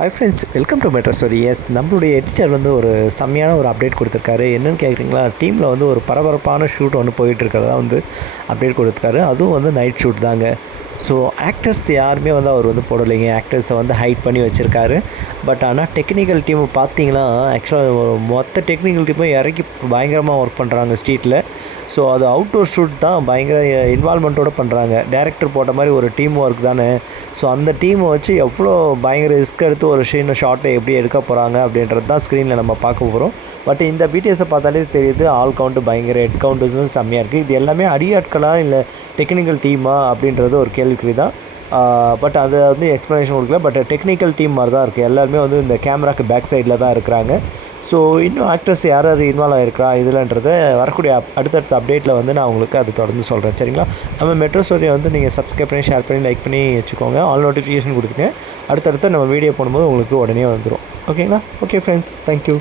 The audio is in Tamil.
Hi friends welcome to metro stories நம்மளுடைய எடிட்டர் வந்து ஒரு செம்மையான ஒரு அப்டேட் கொடுத்துருக்காரு. என்னென்னு கேட்குறீங்களா டீமில் வந்து ஒரு பரபரப்பான ஷூட் ஒன்று போயிட்டு இருக்கிறதா வந்து அப்டேட் கொடுத்துருக்காரு. அதுவும் வந்து நைட் ஷூட் தாங்க. ஸோ ஆக்டர்ஸ் யாருமே வந்து அவர் வந்து போடலைங்க. ஆக்டர்ஸை வந்து ஹைட் பண்ணி வச்சுருக்காரு. பட் ஆனால் டெக்னிக்கல் டீம் பார்த்தீங்கன்னா ஆக்சுவலாக மொத்த டெக்னிக்கல் டீமும் இறக்கி பயங்கரமாக ஒர்க் பண்ணுறாங்க ஸ்ட்ரீட்டில் ஸோ அது அவுட்டோர் ஷூட் தான் பயங்கர இன்வால்மெண்ட்டோடு பண்ணுறாங்க டேரக்டர் போட்ட மாதிரி ஒரு டீம் ஒர்க் தானே. ஸோ அந்த டீமை வச்சு எவ்வளோ பயங்கர ரிஸ்க் எடுத்து ஒரு ஷீன் ஷாட்டை எப்படி எடுக்க போகிறாங்க அப்படின்றது தான் ஸ்க்ரீனில் நம்ம பார்க்க போகிறோம் பட் இந்த பிடிஎஸை பார்த்தாலே தெரியுது ஆல் கவுண்ட்டு பயங்கர ஹெட் கவுண்ட்ஸும் செம்மையாக இருக்குது இது எல்லாமே அடியாட்களாக இல்லை டெக்னிக்கல் டீமா அப்படின்றது ஒரு கேள்விக்குறி தான். பட் அதை வந்து எக்ஸ்ப்ளனேஷன் கொடுக்கல. பட் டெக்னிக்கல் டீம் மாதிரி தான் இருக்குது எல்லாருமே வந்து இந்த கேமராக்கு பேக் சைடில் தான் இருக்கிறாங்க. ஸோ இன்னும் ஆக்ட்ரஸ் யார் யார் இன்வால்வ் ஆகிருக்கா இதுலன்றதை வரக்கூடிய அடுத்தடுத்த அப்டேட்டில் வந்து நான் உங்களுக்கு அது தொடர்ந்து சொல்கிறேன் சரிங்களா? நம்ம மெட்ரோ ஸ்டோரியை வந்து நீங்கள் சப்ஸ்கிரைப் பண்ணி ஷேர் பண்ணி லைக் பண்ணி வச்சுக்கோங்க. ஆல் நோட்டிஃபிகேஷன் கொடுத்துங்க அடுத்தடுத்து நம்ம வீடியோ போடும்போது உங்களுக்கு உடனே வந்துடும் ஓகேங்களா ஓகே ஃப்ரெண்ட்ஸ் தேங்க்யூ